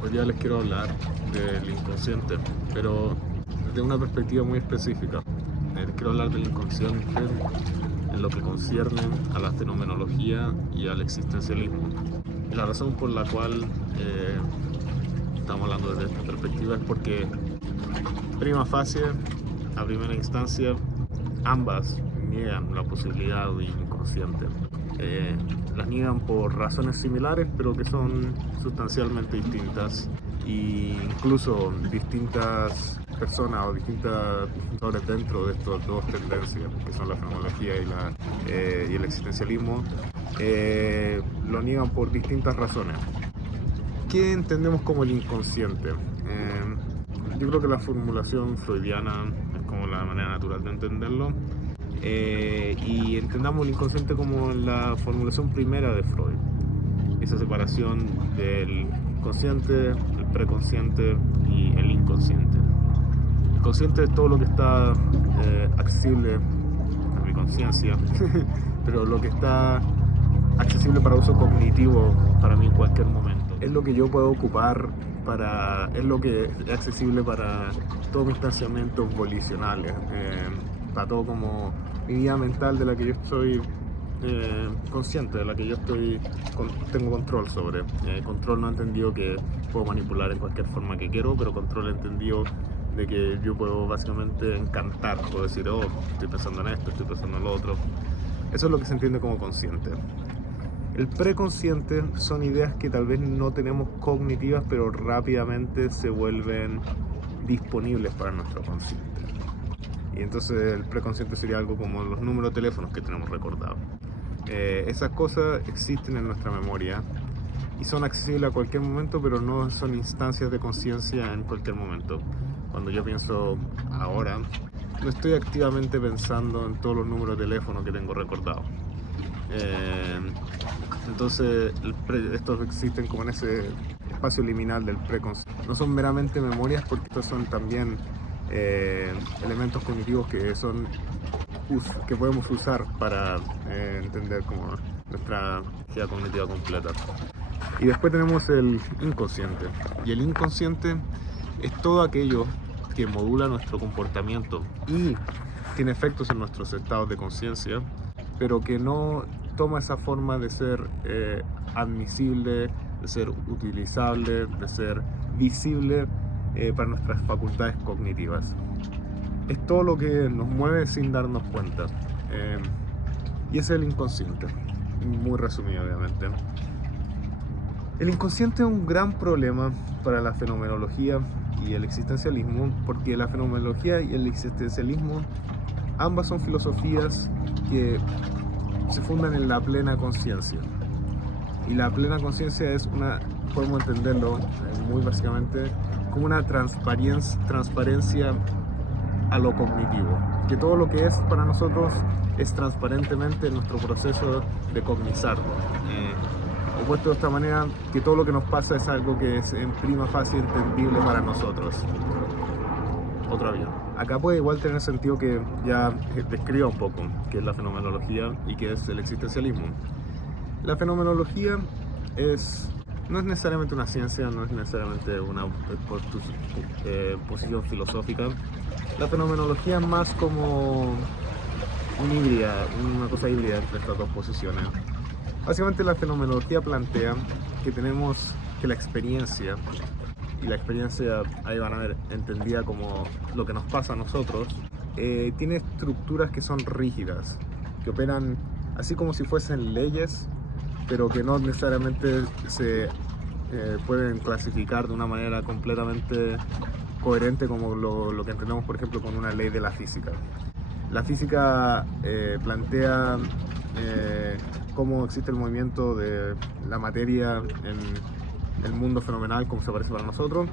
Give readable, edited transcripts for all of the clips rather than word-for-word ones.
Hoy día les quiero hablar del inconsciente, pero desde una perspectiva muy específica. Les quiero hablar del inconsciente en lo que concierne a la fenomenología y al existencialismo. Y la razón por la cual estamos hablando desde esta perspectiva es porque, prima facie, a primera instancia, ambas niegan la posibilidad de inconsciente. Las niegan por razones similares, pero que son sustancialmente distintas, e incluso distintas personas o distintos autores dentro de estas dos tendencias, que son la fenomenología y el existencialismo, lo niegan por distintas razones. ¿Qué entendemos como el inconsciente? Yo creo que la formulación freudiana es como la manera natural de entenderlo. Y entendamos el inconsciente como la formulación primera de Freud, esa separación del consciente, el preconsciente y el inconsciente. El consciente es todo lo que está accesible a mi conciencia, pero lo que está accesible para uso cognitivo para mí en cualquier momento. Es lo que yo puedo ocupar es lo que es accesible para todos mis pensamientos volicionales, para todo como mi vida mental de la que yo estoy consciente, de la que yo tengo control sobre. Control no entendido que puedo manipular en cualquier forma que quiero, pero control entendido de que yo puedo básicamente encantar, puedo decir, oh, estoy pensando en esto, estoy pensando en lo otro. Eso es lo que se entiende como consciente. El preconsciente son ideas que tal vez no tenemos cognitivas, pero rápidamente se vuelven disponibles para nuestro consciente. Y entonces el preconsciente sería algo como los números de teléfonos que tenemos recordados. Esas cosas existen en nuestra memoria y son accesibles a cualquier momento, pero no son instancias de conciencia en cualquier momento. Cuando yo pienso ahora, no estoy activamente pensando en todos los números de teléfono que tengo recordados. Entonces estos existen como en ese espacio liminal del preconsciente. No son meramente memorias, porque estos son también elementos cognitivos que podemos usar para entender como nuestra actividad cognitiva completa. Y después tenemos el inconsciente, y el inconsciente es todo aquello que modula nuestro comportamiento y tiene efectos en nuestros estados de conciencia, pero que no toma esa forma de ser admisible, de ser utilizable, de ser visible para nuestras facultades cognitivas. Es todo lo que nos mueve sin darnos cuenta. Y ese es el inconsciente, muy resumido obviamente. El inconsciente es un gran problema para la fenomenología y el existencialismo, porque la fenomenología y el existencialismo ambas son filosofías que se fundan en la plena conciencia. Y la plena conciencia es podemos entenderlo muy básicamente como una transparencia a lo cognitivo, que todo lo que es para nosotros es transparentemente nuestro proceso de cognizarlo. O puesto de esta manera, que todo lo que nos pasa es algo que es en prima facie entendible para nosotros. Otro avión. Acá puede igual tener sentido que ya describa un poco qué es la fenomenología y qué es el existencialismo. La fenomenología no es necesariamente una ciencia, no es necesariamente una posición filosófica. La fenomenología es más como una cosa híbrida entre estas dos posiciones. Básicamente la fenomenología plantea que la experiencia, y la experiencia ahí van a ver entendida como lo que nos pasa a nosotros, tiene estructuras que son rígidas, que operan así como si fuesen leyes, pero que no necesariamente se pueden clasificar de una manera completamente coherente como lo que entendemos, por ejemplo, con una ley de la física. La física plantea cómo existe el movimiento de la materia en el mundo fenomenal, como se parece para nosotros,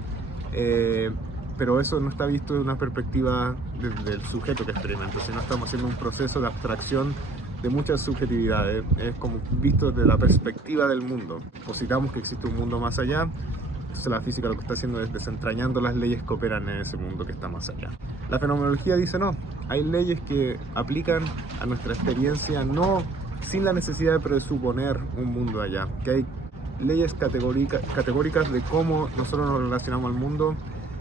pero eso no está visto de una perspectiva del sujeto que experimenta, sino estamos haciendo un proceso de abstracción de muchas subjetividades. Es como visto desde la perspectiva del mundo. Positamos que existe un mundo más allá, entonces la física lo que está haciendo es desentrañando las leyes que operan en ese mundo que está más allá. La fenomenología dice no, hay leyes que aplican a nuestra experiencia no sin la necesidad de presuponer un mundo allá, que hay leyes categóricas de cómo nosotros nos relacionamos al mundo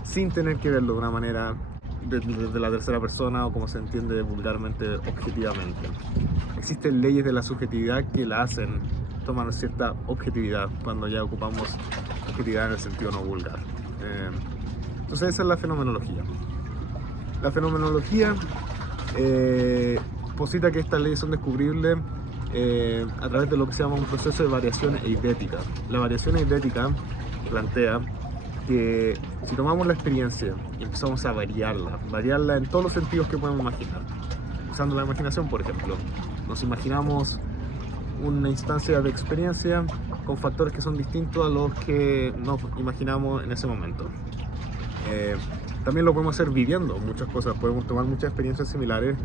sin tener que verlo de una manera desde la tercera persona o como se entiende vulgarmente, objetivamente. Existen leyes de la subjetividad que la hacen tomar cierta objetividad cuando ya ocupamos objetividad en el sentido no vulgar. Entonces esa es la fenomenología. La fenomenología posita que estas leyes son descubribles a través de lo que se llama un proceso de variación eidética. La variación eidética plantea que si tomamos la experiencia y empezamos a variarla en todos los sentidos que podemos imaginar, usando la imaginación, por ejemplo, nos imaginamos una instancia de experiencia con factores que son distintos a los que nos imaginamos en ese momento. También lo podemos hacer viviendo muchas cosas, podemos tomar muchas experiencias similares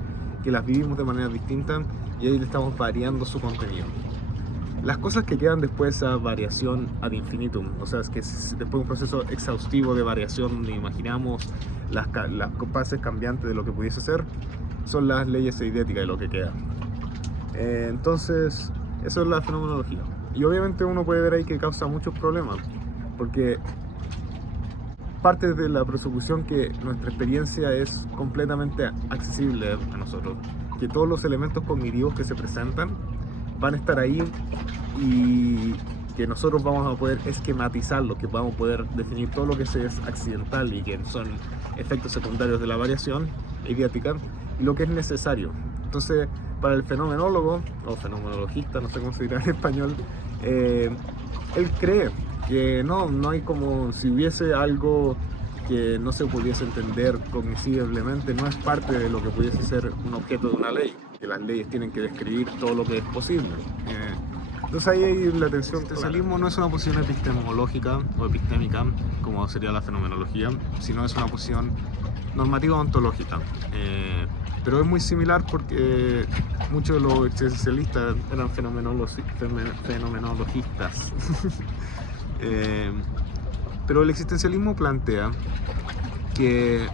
que las vivimos de manera distinta y ahí le estamos variando su contenido. Las cosas que quedan después de esa variación ad infinitum, o sea, es que después de un proceso exhaustivo de variación donde imaginamos las compases cambiantes de lo que pudiese ser, son las leyes eidéticas de lo que queda. Entonces, eso es la fenomenología. Y obviamente uno puede ver ahí que causa muchos problemas, porque parte de la presuposición que nuestra experiencia es completamente accesible a nosotros, que todos los elementos cognitivos que se presentan van a estar ahí y que nosotros vamos a poder esquematizarlo, que vamos a poder definir todo lo que es accidental y que son efectos secundarios de la variación idiática y lo que es necesario. Entonces, para el fenomenólogo o fenomenologista, no sé cómo se dirá en español, él cree que no hay como si hubiese algo que no se pudiese entender cognitivamente, no es parte de lo que pudiese ser un objeto de una ley, que las leyes tienen que describir todo lo que es posible. Entonces ahí hay la tensión. El existencialismo no es una posición epistemológica o epistémica, como sería la fenomenología, sino es una posición normativa ontológica. Pero es muy similar porque muchos de los existencialistas eran fenomenologistas. Pero el existencialismo plantea que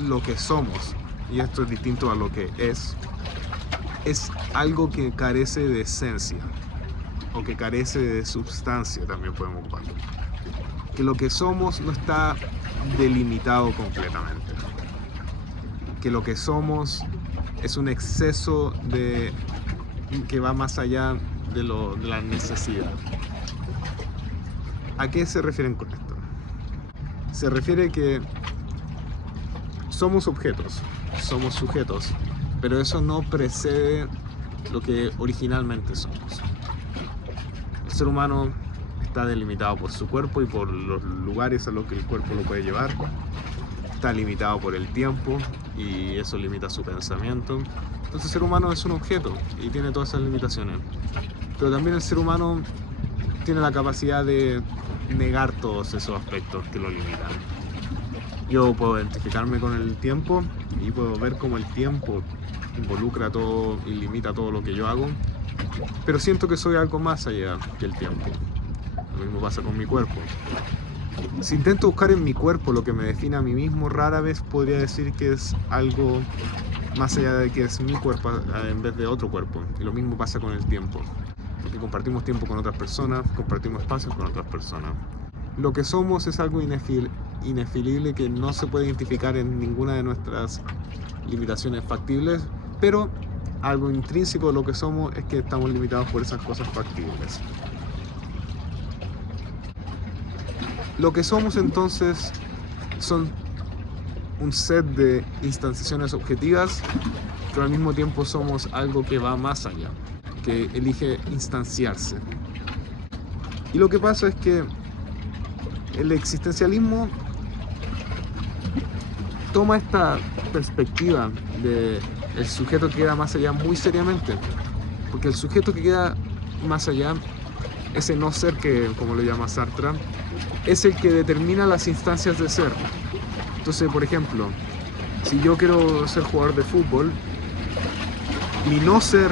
lo que somos, y esto es distinto a lo que es algo que carece de esencia o que carece de substancia, también podemos ocuparlo. Que lo que somos no está delimitado completamente. Que lo que somos es un exceso que va más allá de la necesidad. ¿A qué se refieren con esto? Se refiere que somos objetos, somos sujetos, pero eso no precede lo que originalmente somos. El ser humano está delimitado por su cuerpo y por los lugares a los que el cuerpo lo puede llevar. Está limitado por el tiempo y eso limita su pensamiento. Entonces el ser humano es un objeto y tiene todas esas limitaciones. Pero también el ser humano tiene la capacidad de negar todos esos aspectos que lo limitan. Yo puedo identificarme con el tiempo y puedo ver cómo el tiempo involucra todo y limita todo lo que yo hago, pero siento que soy algo más allá que el tiempo. Lo mismo pasa con mi cuerpo. Si intento buscar en mi cuerpo lo que me define a mí mismo, rara vez podría decir que es algo más allá de que es mi cuerpo en vez de otro cuerpo. Y lo mismo pasa con el tiempo. Porque compartimos tiempo con otras personas, compartimos espacios con otras personas. Lo que somos es algo inefilible que no se puede identificar en ninguna de nuestras limitaciones factibles, pero algo intrínseco de lo que somos es que estamos limitados por esas cosas factibles. Lo que somos entonces son un set de instanciaciones objetivas, pero al mismo tiempo somos algo que va más allá, que elige instanciarse. Y lo que pasa es que el existencialismo toma esta perspectiva de el sujeto que queda más allá muy seriamente, porque el sujeto que queda más allá, ese no ser que, como lo llama Sartre, es el que determina las instancias de ser. Entonces, por ejemplo, si yo quiero ser jugador de fútbol, mi no ser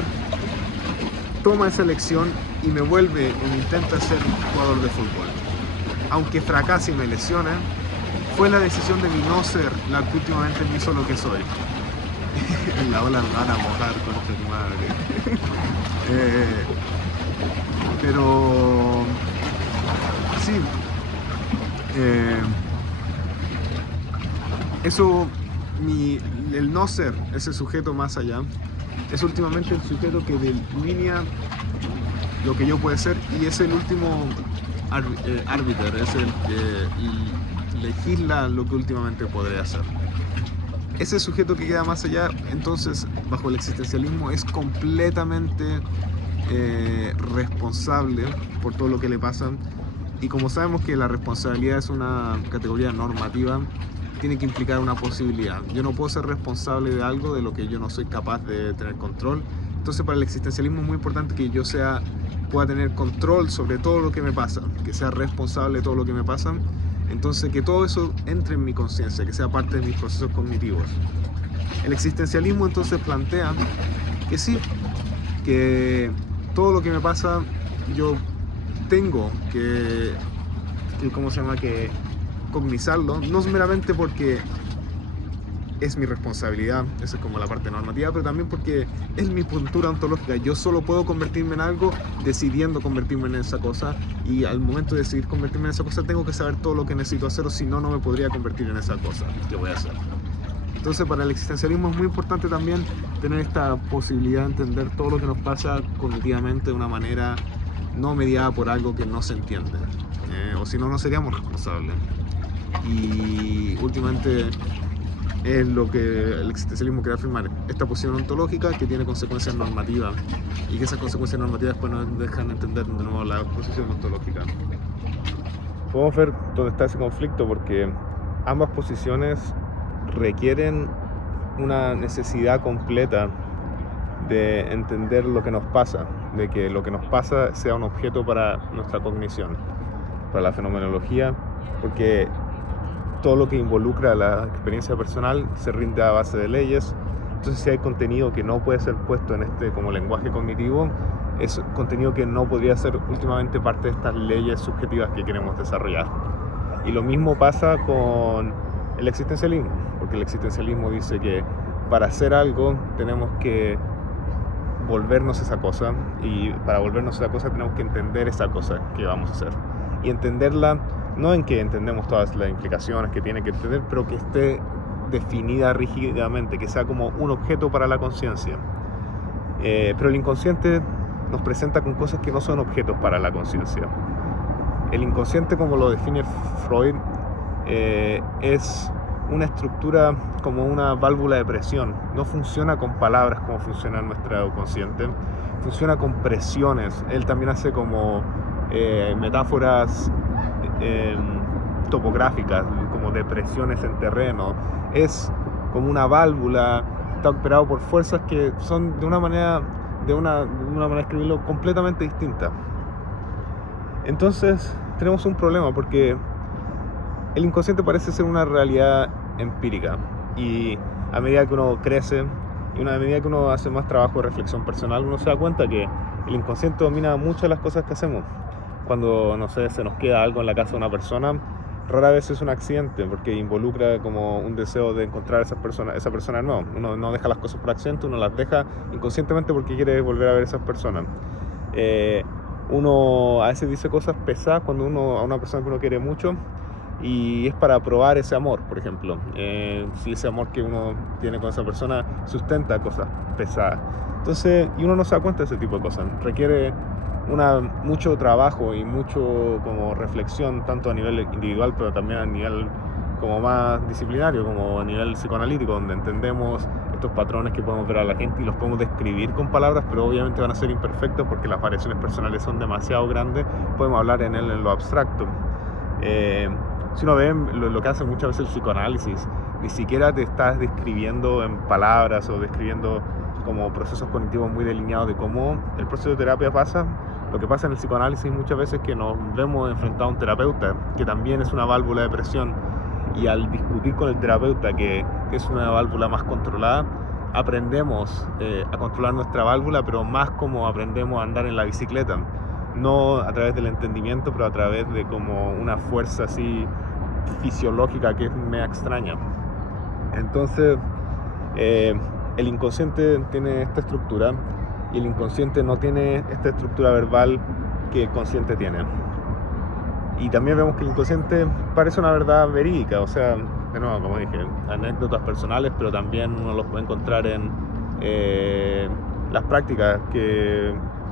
toma esa elección y me vuelve o me intenta ser jugador de fútbol. Aunque fracase y me lesione, fue la decisión de mi no ser la que últimamente me hizo lo que soy. La ola me van a mojar con tu madre. Pero sí, eso, el no ser ese sujeto más allá, es últimamente el sujeto que delinea lo que yo puedo ser y es el último árbitro, es el que legisla lo que últimamente podré hacer. Ese sujeto que queda más allá, entonces, bajo el existencialismo, es completamente responsable por todo lo que le pasa. Y como sabemos que la responsabilidad es una categoría normativa, tiene que implicar una posibilidad. Yo no puedo ser responsable de algo de lo que yo no soy capaz de tener control. Entonces, para el existencialismo es muy importante que yo pueda tener control sobre todo lo que me pasa, que sea responsable de todo lo que me pasa. Entonces, que todo eso entre en mi conciencia, que sea parte de mis procesos cognitivos. El existencialismo entonces plantea que sí, que todo lo que me pasa yo tengo que cognizarlo, no es meramente porque es mi responsabilidad, esa es como la parte normativa, pero también porque es mi postura ontológica. Yo solo puedo convertirme en algo decidiendo convertirme en esa cosa, y al momento de decidir convertirme en esa cosa tengo que saber todo lo que necesito hacer, o si no, no me podría convertir en esa cosa que voy a hacer. Entonces, para el existencialismo es muy importante también tener esta posibilidad de entender todo lo que nos pasa cognitivamente de una manera no mediada por algo que no se entiende, o si no, no seríamos responsables. Y últimamente es lo que el existencialismo quiere afirmar, esta posición ontológica que tiene consecuencias normativas, y que esas consecuencias normativas después nos dejan entender de nuevo la posición ontológica. Podemos ver dónde está ese conflicto, porque ambas posiciones requieren una necesidad completa de entender lo que nos pasa, de que lo que nos pasa sea un objeto para nuestra cognición, para la fenomenología, porque todo lo que involucra la experiencia personal se rinde a base de leyes. Entonces, si hay contenido que no puede ser puesto en como lenguaje cognitivo, es contenido que no podría ser últimamente parte de estas leyes subjetivas que queremos desarrollar. Y lo mismo pasa con el existencialismo, porque el existencialismo dice que para hacer algo tenemos que volvernos esa cosa, y para volvernos esa cosa tenemos que entender esa cosa que vamos a hacer, y entenderla no en que entendemos todas las implicaciones que tiene que entender, pero que esté definida rígidamente, que sea como un objeto para la conciencia. Pero el inconsciente nos presenta con cosas que no son objetos para la conciencia. El inconsciente, como lo define Freud, es una estructura como una válvula de presión. No funciona con palabras como funciona nuestro consciente, funciona con presiones. Él también hace como metáforas topográficas, como de presiones en terreno. Es como una válvula, está operado por fuerzas que son de una manera de escribirlo completamente distinta. Entonces tenemos un problema, porque el inconsciente parece ser una realidad empírica, y a medida que uno crece y a medida que uno hace más trabajo de reflexión personal, uno se da cuenta que el inconsciente domina muchas de las cosas que hacemos. Cuando, no sé, se nos queda algo en la casa de una persona, rara vez es un accidente, porque involucra como un deseo de encontrar esa persona de nuevo. Uno no deja las cosas por accidente, uno las deja inconscientemente porque quiere volver a ver a esas personas. Uno a veces dice cosas pesadas a una persona que uno quiere mucho, y es para probar ese amor, por ejemplo. Si ese amor que uno tiene con esa persona sustenta cosas pesadas. Entonces, y uno no se da cuenta de ese tipo de cosas. Requiere mucho trabajo y mucho como reflexión, tanto a nivel individual, pero también a nivel como más disciplinario, como a nivel psicoanalítico, donde entendemos estos patrones que podemos ver a la gente y los podemos describir con palabras, pero obviamente van a ser imperfectos porque las variaciones personales son demasiado grandes. Podemos hablar en lo abstracto. Si uno ve lo que hace muchas veces el psicoanálisis, ni siquiera te estás describiendo en palabras o describiendo como procesos cognitivos muy delineados de cómo el proceso de terapia pasa. Lo que pasa en el psicoanálisis muchas veces es que nos vemos enfrentados a un terapeuta que también es una válvula de presión, y al discutir con el terapeuta que es una válvula más controlada, aprendemos a controlar nuestra válvula, pero más como aprendemos a andar en la bicicleta, no a través del entendimiento, pero a través de como una fuerza así fisiológica que es media extraña. Entonces el inconsciente tiene esta estructura, y el inconsciente no tiene esta estructura verbal que el consciente tiene. Y también vemos que el inconsciente parece una verdad verídica, o sea, de nuevo, como dije, anécdotas personales, pero también uno los puede encontrar en las prácticas,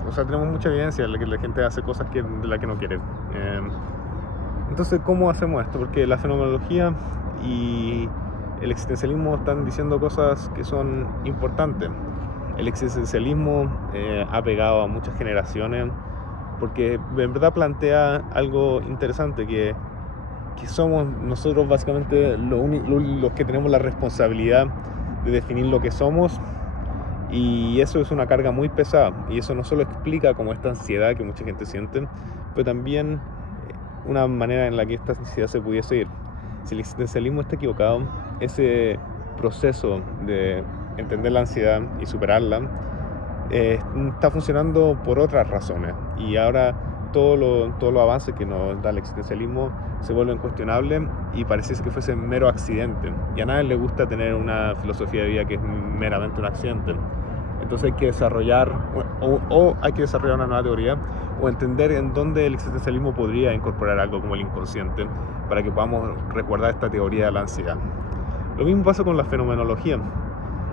o sea, tenemos mucha evidencia de que la gente hace cosas de las que no quiere. Entonces, ¿cómo hacemos esto? Porque la fenomenología y el existencialismo están diciendo cosas que son importantes. El existencialismo ha pegado a muchas generaciones porque en verdad plantea algo interesante, que somos nosotros básicamente los que tenemos la responsabilidad de definir lo que somos, y eso es una carga muy pesada, y eso no solo explica como esta ansiedad que mucha gente siente, pero también una manera en la que esta ansiedad se pudiese ir. Si el existencialismo está equivocado, ese proceso de entender la ansiedad y superarla está funcionando por otras razones, y ahora todos los avances que nos da el existencialismo se vuelven cuestionables y parece que fuese mero accidente, y a nadie le gusta tener una filosofía de vida que es meramente un accidente. Entonces hay que desarrollar o hay que desarrollar una nueva teoría, o entender en dónde el existencialismo podría incorporar algo como el inconsciente para que podamos recordar esta teoría de la ansiedad. Lo mismo pasa con la fenomenología.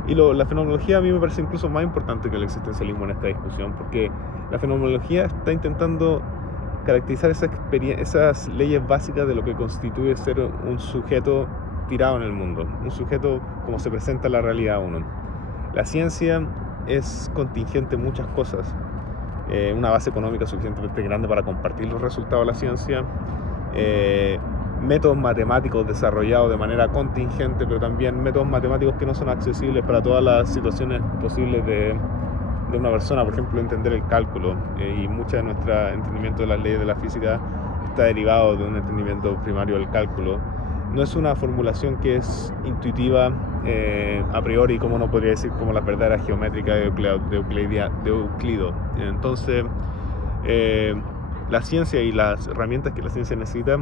Y la fenomenología a mí me parece incluso más importante que el existencialismo en esta discusión, porque la fenomenología está intentando caracterizar esas leyes básicas de lo que constituye ser un sujeto tirado en el mundo, un sujeto como se presenta en la realidad a uno. La ciencia es contingente en muchas cosas. Una base económica suficientemente grande para compartir los resultados de la ciencia, métodos matemáticos desarrollados de manera contingente, pero también métodos matemáticos que no son accesibles para todas las situaciones posibles de una persona. Por ejemplo, entender el cálculo, y mucho de nuestro entendimiento de las leyes de la física está derivado de un entendimiento primario del cálculo. No es una formulación que es intuitiva a priori, como uno podría decir, como las verdades geométricas de Euclido. Entonces, la ciencia y las herramientas que la ciencia necesita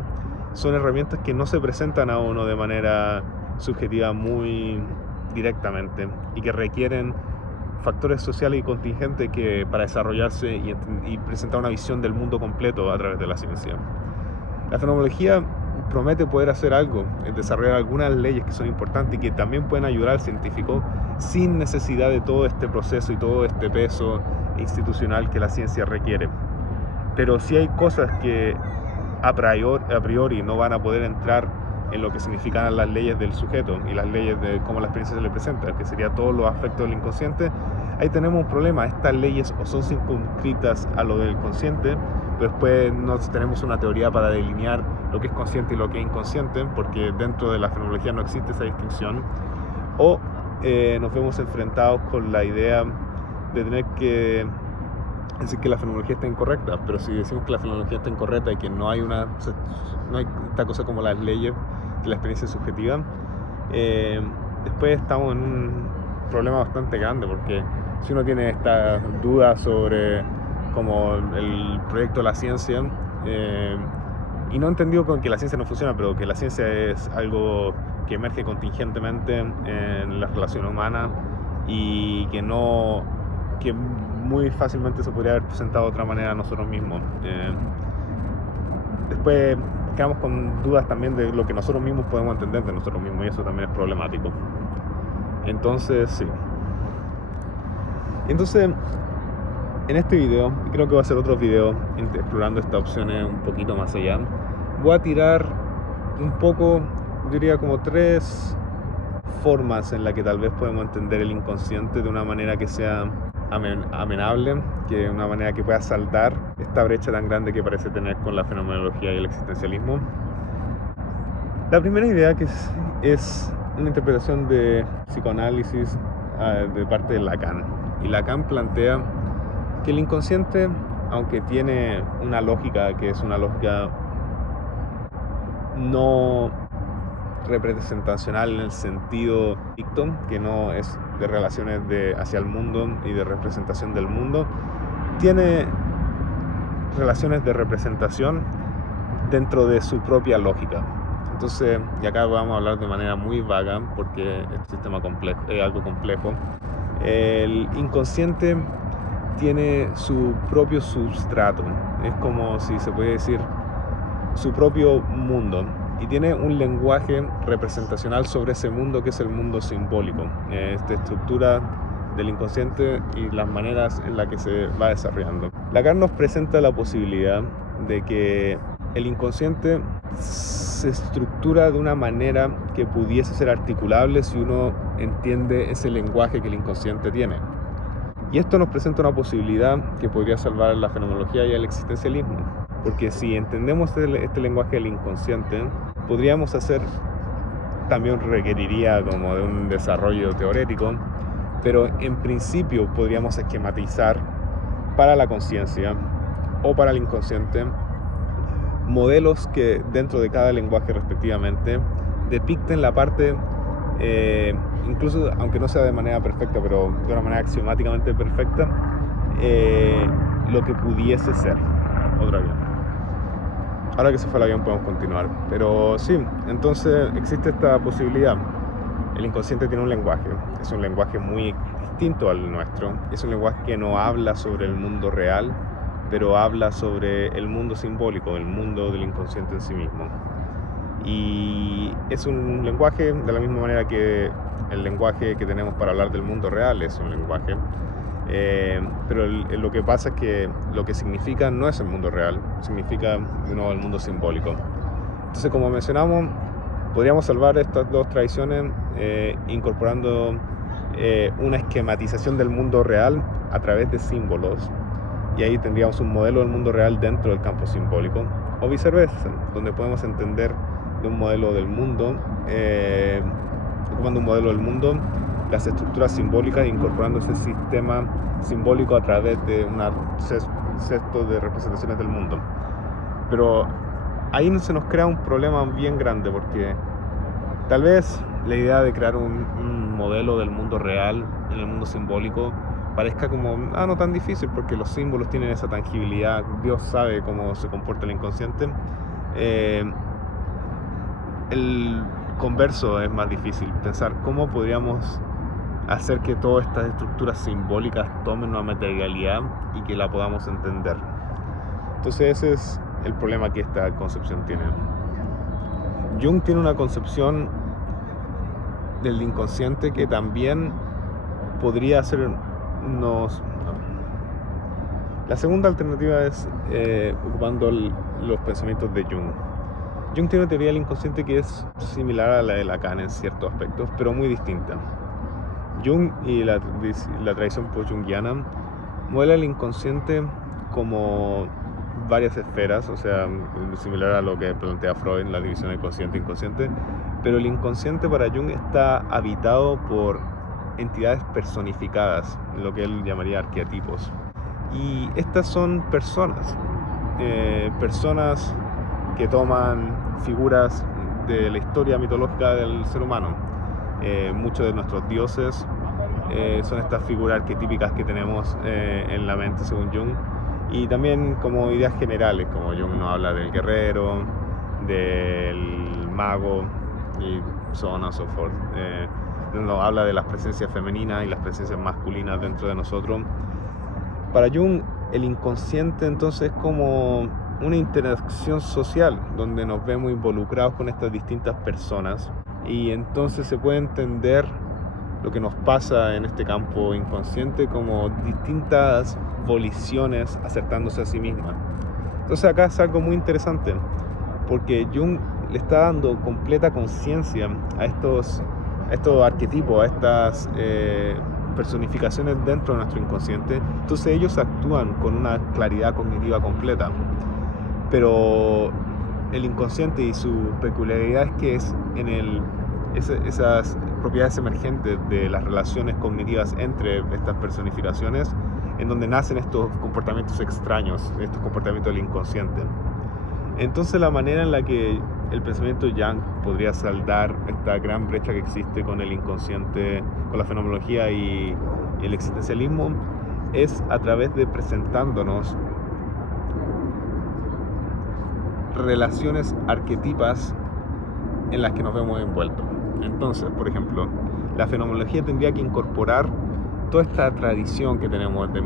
son herramientas que no se presentan a uno de manera subjetiva muy directamente, y que requieren factores sociales y contingentes para desarrollarse y presentar una visión del mundo completo a través de la ciencia. La fenomenología promete poder hacer algo, desarrollar algunas leyes que son importantes y que también pueden ayudar al científico sin necesidad de todo este proceso y todo este peso institucional que la ciencia requiere. Pero sí hay cosas que a priori no van a poder entrar en lo que significan las leyes del sujeto y las leyes de cómo la experiencia se le presenta, que sería todos los aspectos del inconsciente. Ahí tenemos un problema. Estas leyes o son circunscritas a lo del consciente, pero después no tenemos una teoría para delinear lo que es consciente y lo que es inconsciente, porque dentro de la fenomenología no existe esa distinción, o nos vemos enfrentados con la idea de tener que decir que la fenomenología está incorrecta. Pero si decimos que la fenomenología está incorrecta y que no hay esta cosa como las leyes de la experiencia subjetiva, después estamos en un problema bastante grande, porque si uno tiene estas dudas sobre como el proyecto de la ciencia, y no entendido con que la ciencia no funciona, pero que la ciencia es algo que emerge contingentemente en las relaciones humanas y que muy fácilmente se podría haber presentado de otra manera a nosotros mismos. Después quedamos con dudas también de lo que nosotros mismos podemos entender de nosotros mismos, y eso también es problemático. Entonces, sí. Entonces, en este video, y creo que va a ser otro video explorando estas opciones un poquito más allá, voy a tirar un poco, diría como 3 formas en las que tal vez podemos entender el inconsciente de una manera que sea amenable, que una manera que pueda saldar esta brecha tan grande que parece tener con la fenomenología y el existencialismo. La primera idea que es una interpretación de psicoanálisis de parte de Lacan, y Lacan plantea que el inconsciente, aunque tiene una lógica que es una lógica no representacional en el sentido dicto, que no es de relaciones hacia el mundo y de representación del mundo, tiene relaciones de representación dentro de su propia lógica. Entonces, y acá vamos a hablar de manera muy vaga porque este sistema es algo complejo. El inconsciente tiene su propio substrato, es como si se puede decir su propio mundo, y tiene un lenguaje representacional sobre ese mundo que es el mundo simbólico, esta estructura del inconsciente y las maneras en las que se va desarrollando. Lacan nos presenta la posibilidad de que el inconsciente se estructura de una manera que pudiese ser articulable si uno entiende ese lenguaje que el inconsciente tiene. Y esto nos presenta una posibilidad que podría salvar la fenomenología y el existencialismo, porque si entendemos este lenguaje del inconsciente, podríamos hacer, también requeriría como de un desarrollo teórico, pero en principio podríamos esquematizar para la conciencia o para el inconsciente modelos que dentro de cada lenguaje respectivamente depicten la parte, incluso aunque no sea de manera perfecta, pero de una manera axiomáticamente perfecta, lo que pudiese ser otra vez. Ahora que se fue el avión podemos continuar, pero sí, entonces existe esta posibilidad. El inconsciente tiene un lenguaje, es un lenguaje muy distinto al nuestro, es un lenguaje que no habla sobre el mundo real, pero habla sobre el mundo simbólico, el mundo del inconsciente en sí mismo. Y es un lenguaje de la misma manera que el lenguaje que tenemos para hablar del mundo real es un lenguaje, pero lo que pasa es que lo que significa no es el mundo real, significa de nuevo el mundo simbólico. Entonces, como mencionamos, podríamos salvar estas dos tradiciones incorporando una esquematización del mundo real a través de símbolos, y ahí tendríamos un modelo del mundo real dentro del campo simbólico, o viceversa, donde podemos entender de un modelo del mundo, ocupando un modelo del mundo, las estructuras simbólicas e incorporando ese sistema simbólico a través de un cesto de representaciones del mundo. Pero ahí se nos crea un problema bien grande, porque tal vez la idea de crear un modelo del mundo real en el mundo simbólico parezca como no tan difícil, porque los símbolos tienen esa tangibilidad, Dios sabe cómo se comporta el inconsciente. El converso es más difícil, pensar cómo podríamos hacer que todas estas estructuras simbólicas tomen una materialidad y que la podamos entender. Entonces ese es el problema que esta concepción tiene. Jung tiene una concepción del inconsciente que también podría hacernos... La segunda alternativa es ocupando los pensamientos de Jung. Jung tiene una teoría del inconsciente que es similar a la de Lacan en ciertos aspectos, pero muy distinta. Jung y la tradición post-jungiana modela el inconsciente como varias esferas, o sea, similar a lo que plantea Freud en la división de consciente e inconsciente, pero el inconsciente para Jung está habitado por entidades personificadas, lo que él llamaría arquetipos. Y estas son personas que toman figuras de la historia mitológica del ser humano. Muchos de nuestros dioses son estas figuras arquetípicas que tenemos en la mente según Jung, y también como ideas generales, como Jung nos habla del guerrero, del mago y so on and so forth. Nos habla de las presencias femeninas y las presencias masculinas dentro de nosotros. Para Jung, el inconsciente entonces es como una interacción social donde nos vemos involucrados con estas distintas personas, y entonces se puede entender lo que nos pasa en este campo inconsciente como distintas voliciones acertándose a sí mismas. Entonces acá es algo muy interesante, porque Jung le está dando completa conciencia a estos arquetipos, a estas personificaciones dentro de nuestro inconsciente. Entonces ellos actúan con una claridad cognitiva completa. Pero el inconsciente y su peculiaridad es que es en esas propiedades emergentes de las relaciones cognitivas entre estas personificaciones en donde nacen estos comportamientos extraños, estos comportamientos del inconsciente. Entonces la manera en la que el pensamiento Yang podría saldar esta gran brecha que existe con el inconsciente, con la fenomenología y el existencialismo, es a través de presentándonos relaciones arquetipas en las que nos vemos envueltos. Entonces, por ejemplo, la fenomenología tendría que incorporar toda esta tradición que tenemos de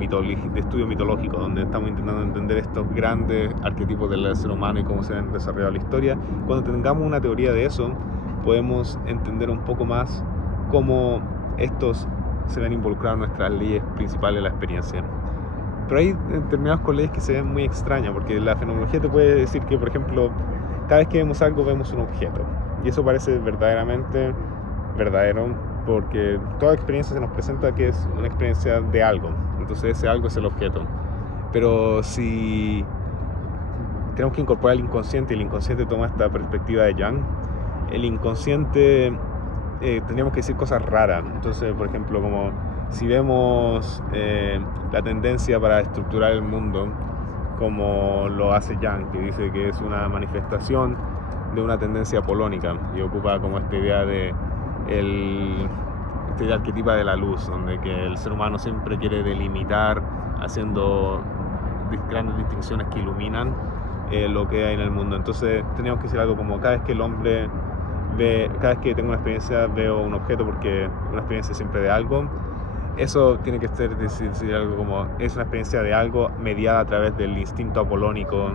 estudio mitológico, donde estamos intentando entender estos grandes arquetipos del ser humano y cómo se han desarrollado la historia, cuando tengamos una teoría de eso, podemos entender un poco más cómo estos se ven involucrados en nuestras leyes principales de la experiencia. Pero hay determinadas con leyes que se ven muy extrañas, porque la fenomenología te puede decir que, por ejemplo, cada vez que vemos algo vemos un objeto, y eso parece verdaderamente verdadero, porque toda experiencia se nos presenta que es una experiencia de algo, entonces ese algo es el objeto. Pero si tenemos que incorporar el inconsciente, y el inconsciente toma esta perspectiva de Jung, el inconsciente tendríamos que decir cosas raras. Entonces, por ejemplo, como si vemos la tendencia para estructurar el mundo, como lo hace Jung, que dice que es una manifestación de una tendencia apolónica, y ocupa como esta idea de esta idea arquetipa de la luz, donde que el ser humano siempre quiere delimitar, haciendo grandes distinciones que iluminan lo que hay en el mundo. Entonces tenemos que decir algo como: cada vez que el hombre cada vez que tengo una experiencia veo un objeto, porque una experiencia siempre de algo. Eso tiene que ser decir algo como: es una experiencia de algo mediada a través del instinto apolónico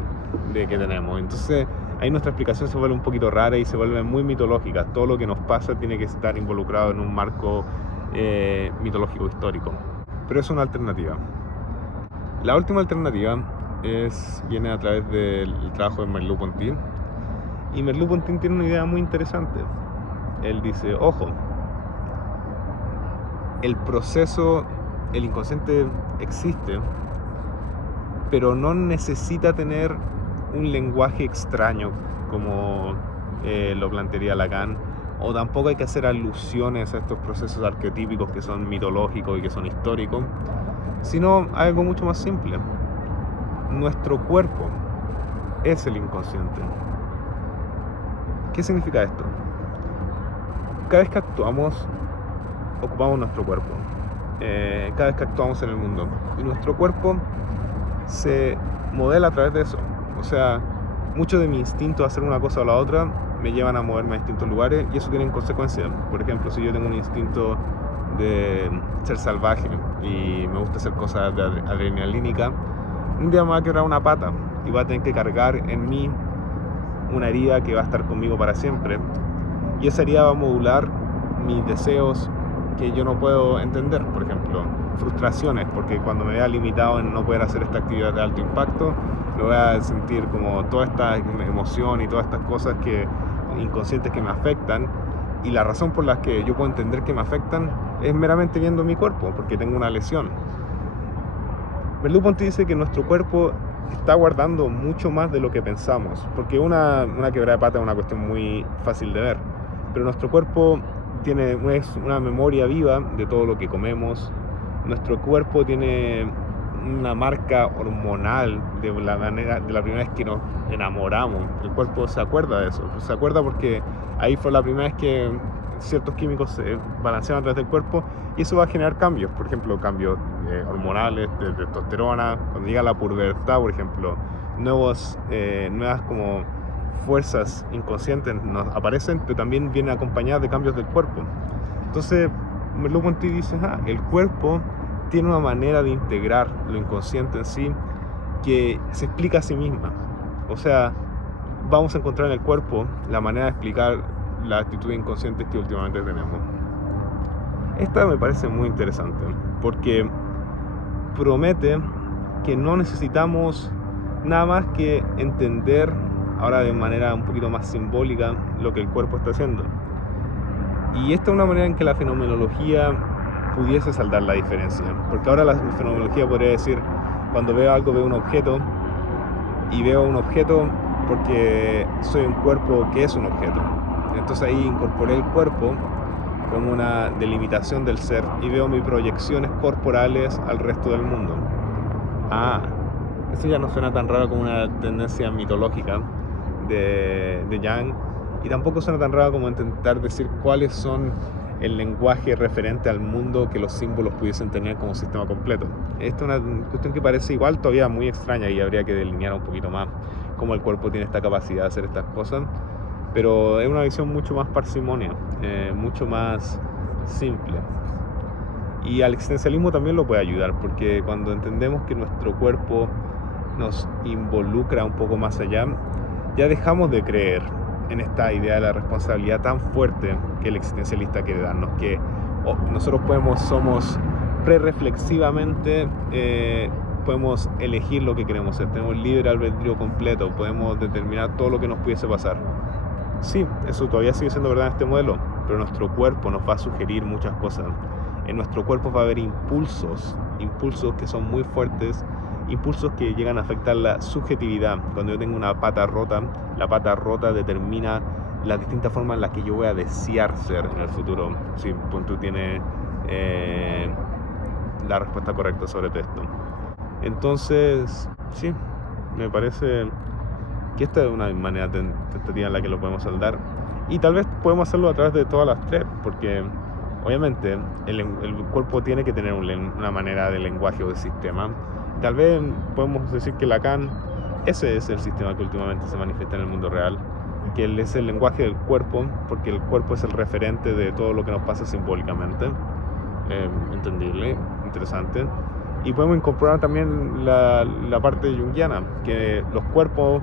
que tenemos. Entonces ahí nuestra explicación se vuelve un poquito rara y se vuelve muy mitológica. Todo lo que nos pasa tiene que estar involucrado en un marco mitológico histórico. Pero es una alternativa. La última alternativa viene a través del trabajo de Merleau-Ponty. Y Merleau-Ponty tiene una idea muy interesante. Él dice: ojo, el proceso, el inconsciente existe, pero no necesita tener un lenguaje extraño como lo plantearía Lacan, o tampoco hay que hacer alusiones a estos procesos arquetípicos que son mitológicos y que son históricos, sino algo mucho más simple. Nuestro cuerpo es el inconsciente. ¿Qué significa esto? Cada vez que actuamos, ocupamos nuestro cuerpo. Cada vez que actuamos en el mundo, y nuestro cuerpo se modela a través de eso. O sea, mucho de mi instinto a hacer una cosa o la otra me llevan a moverme a distintos lugares, y eso tiene consecuencias. Por ejemplo, si yo tengo un instinto de ser salvaje y me gusta hacer cosas de adrenalínica, un día me va a quebrar una pata y voy a tener que cargar en mí una herida que va a estar conmigo para siempre, y esa herida va a modular mis deseos que yo no puedo entender. Por ejemplo, frustraciones, porque cuando me vea limitado en no poder hacer esta actividad de alto impacto, lo voy a sentir como toda esta emoción y todas estas cosas inconscientes que me afectan, y la razón por la que yo puedo entender que me afectan es meramente viendo mi cuerpo, porque tengo una lesión. Merleau-Ponty dice que nuestro cuerpo está guardando mucho más de lo que pensamos, porque una quebrada de pata es una cuestión muy fácil de ver, pero nuestro cuerpo es una memoria viva de todo lo que comemos. Nuestro cuerpo tiene una marca hormonal de la primera vez que nos enamoramos. El cuerpo se acuerda de eso, se acuerda porque ahí fue la primera vez que ciertos químicos se balanceaban a través del cuerpo, y eso va a generar cambios. Por ejemplo, cambios hormonales, de testosterona. Cuando llega la pubertad, por ejemplo, nuevas como fuerzas inconscientes nos aparecen, pero también vienen acompañadas de cambios del cuerpo. Entonces Merleau-Ponty dice: el cuerpo tiene una manera de integrar lo inconsciente en sí que se explica a sí misma. O sea, vamos a encontrar en el cuerpo la manera de explicar las actitudes inconscientes que últimamente tenemos. Esta me parece muy interesante, porque promete que no necesitamos nada más que entender, ahora de manera un poquito más simbólica, lo que el cuerpo está haciendo. Y esta es una manera en que la fenomenología pudiese saldar la diferencia, porque ahora la fenomenología podría decir: cuando veo algo, veo un objeto, y veo un objeto porque soy un cuerpo que es un objeto. Entonces ahí incorporé el cuerpo como una delimitación del ser, y veo mis proyecciones corporales al resto del mundo. Eso ya no suena tan raro como una tendencia mitológica de Jung, y tampoco suena tan raro como intentar decir cuáles son el lenguaje referente al mundo que los símbolos pudiesen tener como sistema completo. Esta es una cuestión que parece igual todavía muy extraña, y habría que delinear un poquito más cómo el cuerpo tiene esta capacidad de hacer estas cosas, pero es una visión mucho más parsimonia, mucho más simple. Y al existencialismo también lo puede ayudar, porque cuando entendemos que nuestro cuerpo nos involucra un poco más allá, ya dejamos de creer en esta idea de la responsabilidad tan fuerte que el existencialista quiere darnos, que nosotros somos prereflexivamente, podemos elegir lo que queremos ser, tenemos libre albedrío completo, podemos determinar todo lo que nos pudiese pasar. Sí, eso todavía sigue siendo verdad en este modelo, pero nuestro cuerpo nos va a sugerir muchas cosas. En nuestro cuerpo va a haber impulsos que son muy fuertes, impulsos que llegan a afectar la subjetividad. Cuando yo tengo una pata rota, la pata rota determina las distintas formas en las que yo voy a desear ser en el futuro. Sí, pues tú tienes la respuesta correcta sobre esto. Entonces, sí, me parece que esta es una manera tentativa en la que lo podemos saldar. Y tal vez podemos hacerlo a través de todas las tres, porque obviamente el cuerpo tiene que tener una manera de lenguaje o de sistema. Tal vez podemos decir que Lacan, ese es el sistema que últimamente se manifiesta en el mundo real, que él es el lenguaje del cuerpo, porque el cuerpo es el referente de todo lo que nos pasa simbólicamente. Entendible, interesante. Y podemos incorporar también la parte junguiana, que los cuerpos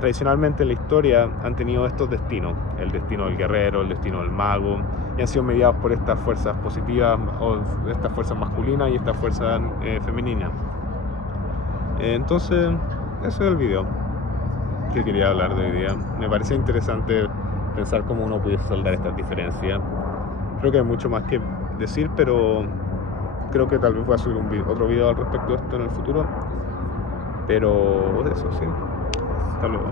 tradicionalmente en la historia han tenido estos destinos, el destino del guerrero, el destino del mago, y han sido mediados por estas fuerzas positivas, o estas fuerzas masculinas y estas fuerzas femeninas. Entonces, ese es el video que quería hablar de hoy día. Me parecía interesante pensar cómo uno pudiese saldar estas diferencias. Creo que hay mucho más que decir, pero creo que tal vez voy a subir otro video al respecto de esto en el futuro. Pero eso sí. Hasta luego.